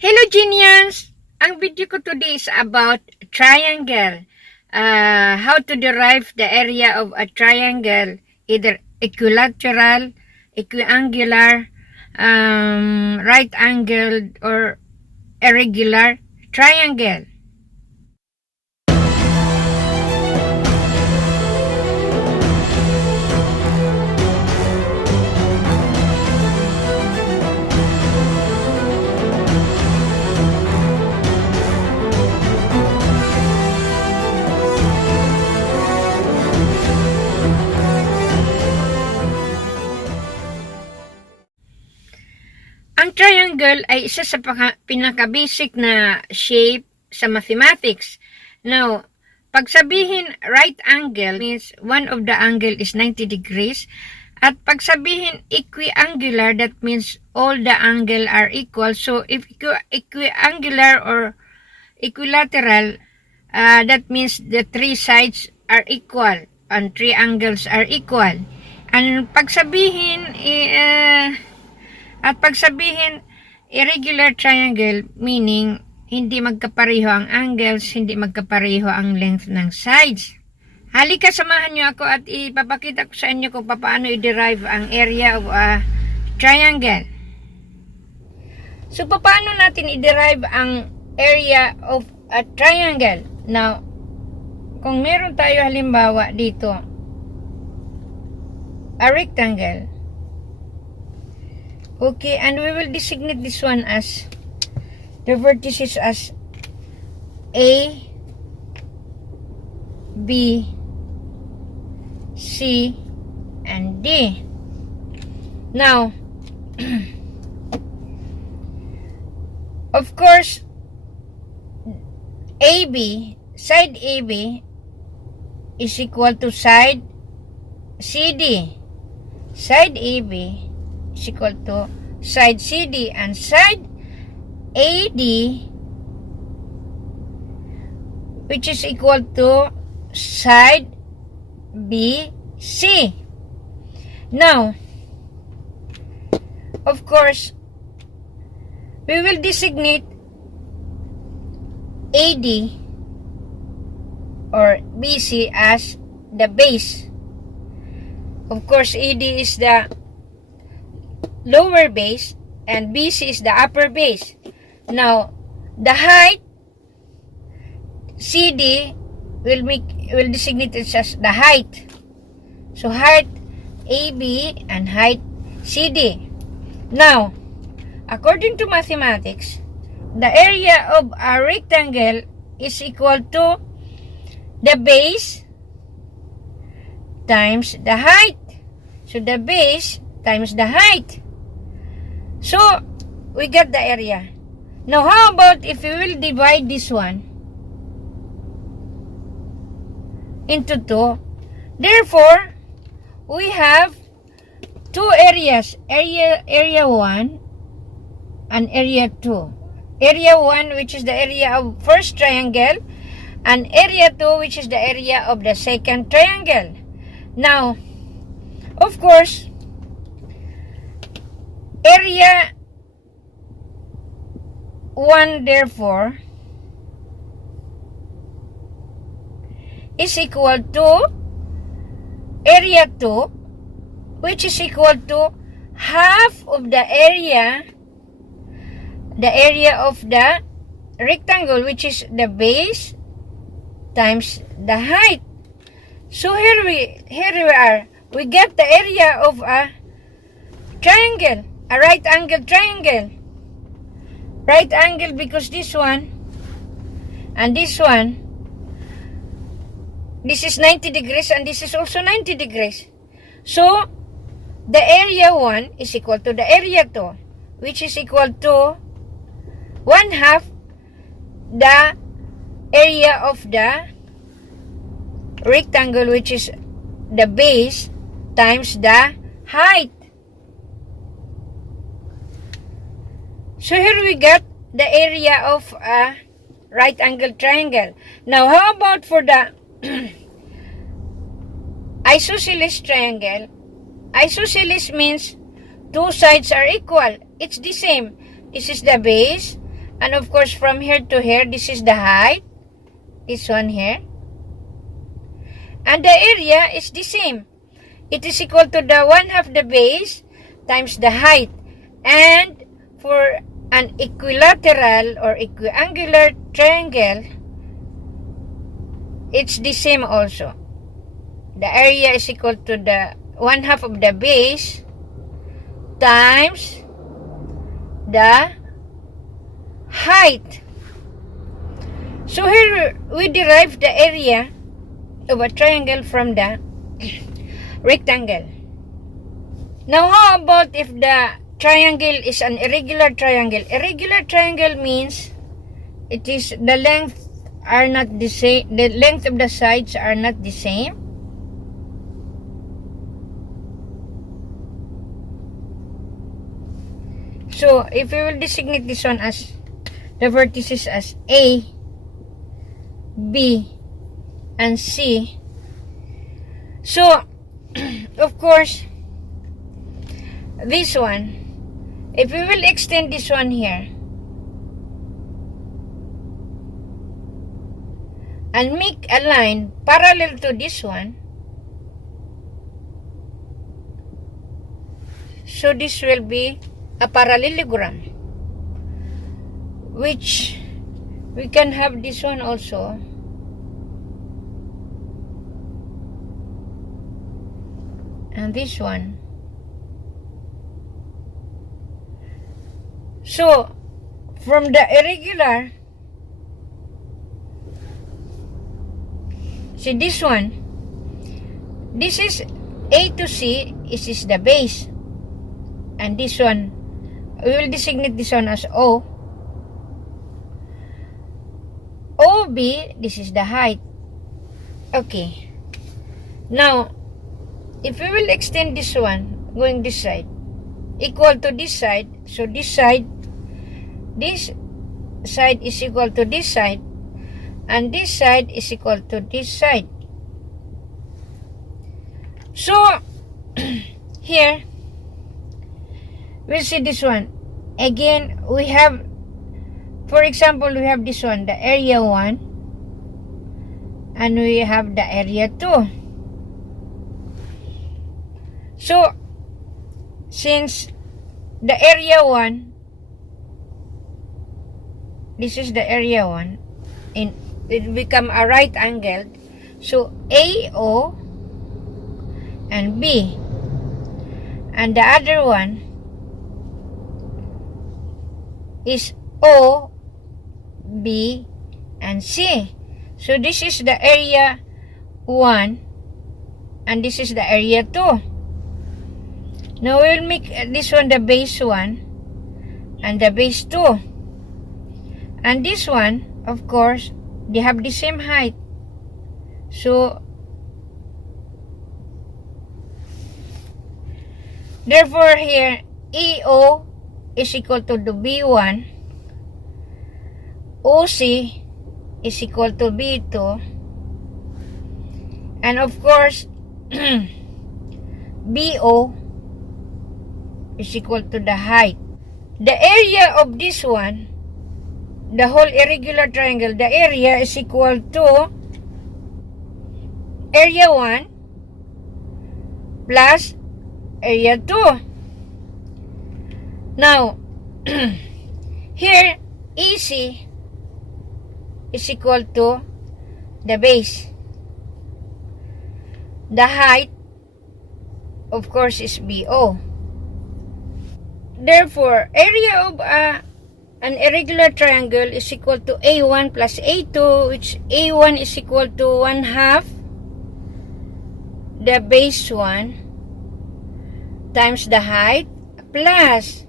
Hello, Genians! Ang video ko today is about triangle. How to derive the area of a triangle, either equilateral, equiangular, right angled, or irregular triangle. Ang triangle ay isa sa pinaka-basic na shape sa mathematics. Now, pag sabihin right angle means one of the angle is 90 degrees. At pag sabihin equiangular, that means all the angle are equal. So, if equiangular or equilateral, that means the three sides are equal and three angles are equal. And pag sabihin irregular triangle, meaning hindi magkapareho ang angles, hindi magkapareho ang length ng sides. Halika, samahan nyo ako at ipapakita ko sa inyo kung paano i-derive ang area of a triangle. So, paano natin i-derive ang area of a triangle? Now, kung meron tayo halimbawa dito, a rectangle. Okay, and we will designate this one as the vertices as A, B, C, and D. Now, of course, AB, side AB is equal to side CD. Side AB is equal to side CD, and side AD, which is equal to side BC. Now, of course, we will designate AD or BC as the base. Of course, AD is the lower base and BC is the upper base. Now, the height CD will designate it as the height. So, height AB and height CD. Now, according to mathematics, the area of a rectangle is equal to the base times the height. So, the base times the height. So, we got the area. Now, how about if we will divide this one into two? Therefore, we have two areas. Area 1 and area 2. Area 1, which is the area of first triangle, and area 2, which is the area of the second triangle. Now, of course, area 1 therefore is equal to area 2, which is equal to half of the area of the rectangle, which is the base times the height. So here we are. We get the area of a triangle, a right angle triangle. Right angle because this one and this one, this is 90 degrees and this is also 90 degrees. So, the area 1 is equal to the area 2, which is equal to 1/2 the area of the rectangle, which is the base times the height. So here we got the area of a right angle triangle. Now, how about for the isosceles triangle? Isosceles means two sides are equal. It's the same. This is the base And of course, from here to here, this is the height. This one here. And the area is the same. It is equal to the 1/2 the base times the height. And for an equilateral or equiangular triangle, it's the same also. The area is equal to the 1/2 of the base times the height. So here we derive the area of a triangle from the rectangle. Now how about if the triangle is an irregular triangle? Irregular triangle means it is the length are not the same. The length of the sides are not the same. So if we will designate this one as the vertices as A, B, and C. So of course, this one, if we will extend this one here and make a line parallel to this one, so this will be a parallelogram, which we can have this one also. And this one. So from the irregular, see this one, this is A to C, this is the base, and this one we will designate this one as O. OB, this is the height. Okay, now if we will extend this one going this side equal to this side, so this side is equal to this side, and this side is equal to this side. So here we'll see this one again. We have, for example, we have this one, the area 1, and we have the area 2. So since the area 1, this is the area 1, and it become a right angle, so AO and B, and the other one is O, B, and C. So this is the area 1, and this is the area 2. Now we'll make this one the base 1 and the base 2. And this one, of course, they have the same height. So therefore here EO is equal to the B1, OC is equal to B2, and of course BO is equal to the height. The area of this one, the whole irregular triangle, the area is equal to area 1 plus area 2. Now here EC is equal to the base. The height, of course, is BO. Therefore, area of an irregular triangle is equal to A1 plus A2, which A1 is equal to 1/2 the base 1 times the height plus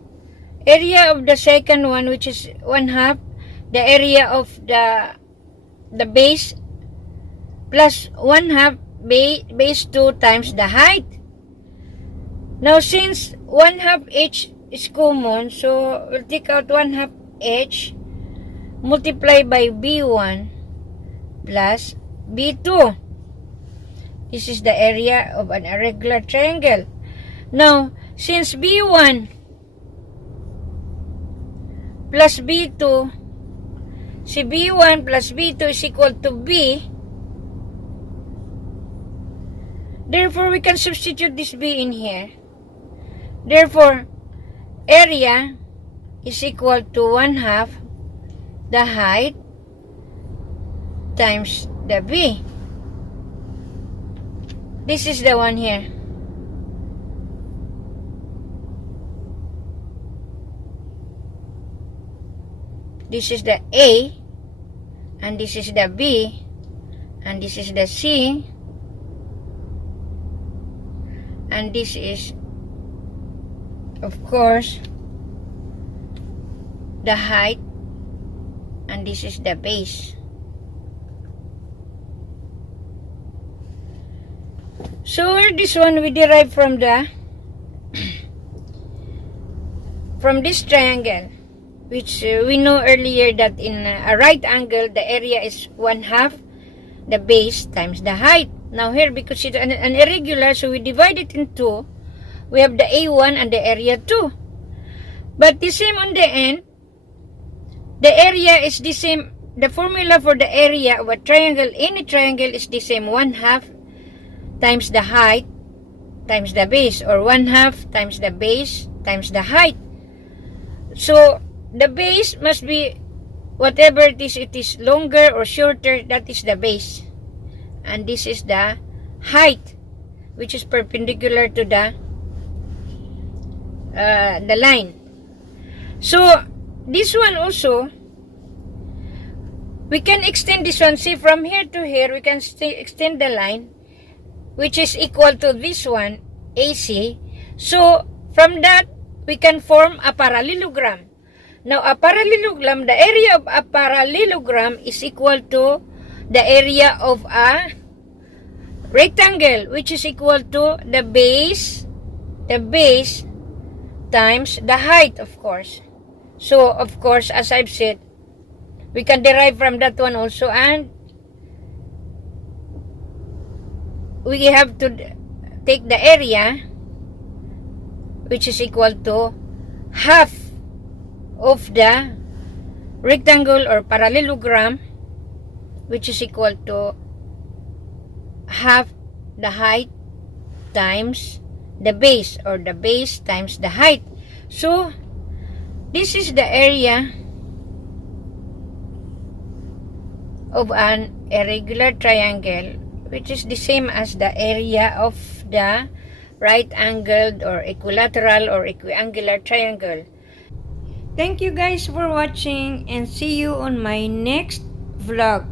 area of the second one, which is 1/2 the area of the base plus 1/2 base 2 times the height. Now since 1/2 each is common, so we'll take out 1/2 each, multiply by B1 plus B2. This is the area of an irregular triangle. Now since B1 plus B2 Si B1 plus B2 is equal to B. Therefore, we can substitute this B in here. Therefore, area is equal to 1/2 the height times the B. This is the one here. This is the A, and this is the B, and this is the C, and this is, of course, the height, and this is the base. So this one we derive from the from this triangle, which we know earlier that in a right angle, the area is 1/2 the base times the height. Now here, because it's an irregular, so we divide it in two. We have the A1 and the area 2. But the same on the end, the area is the same. The formula for the area of a triangle, any triangle, is the same. 1/2 times the height times the base, or 1/2 times the base times the height. So the base must be whatever it is longer or shorter, that is the base. And this is the height, which is perpendicular to the line. So this one also, we can extend this one. See, from here to here, we can extend the line, which is equal to this one, AC. So from that, we can form a parallelogram. Now, a parallelogram, the area of a parallelogram is equal to the area of a rectangle, which is equal to the base times the height, of course. So, of course, as I've said, we can derive from that one also, and we have to take the area, which is equal to half of the rectangle or parallelogram, which is equal to half the height times the base, or the base times the height. So this is the area of an irregular triangle, which is the same as the area of the right-angled or equilateral or equiangular triangle. Thank you guys for watching, and see you on my next vlog.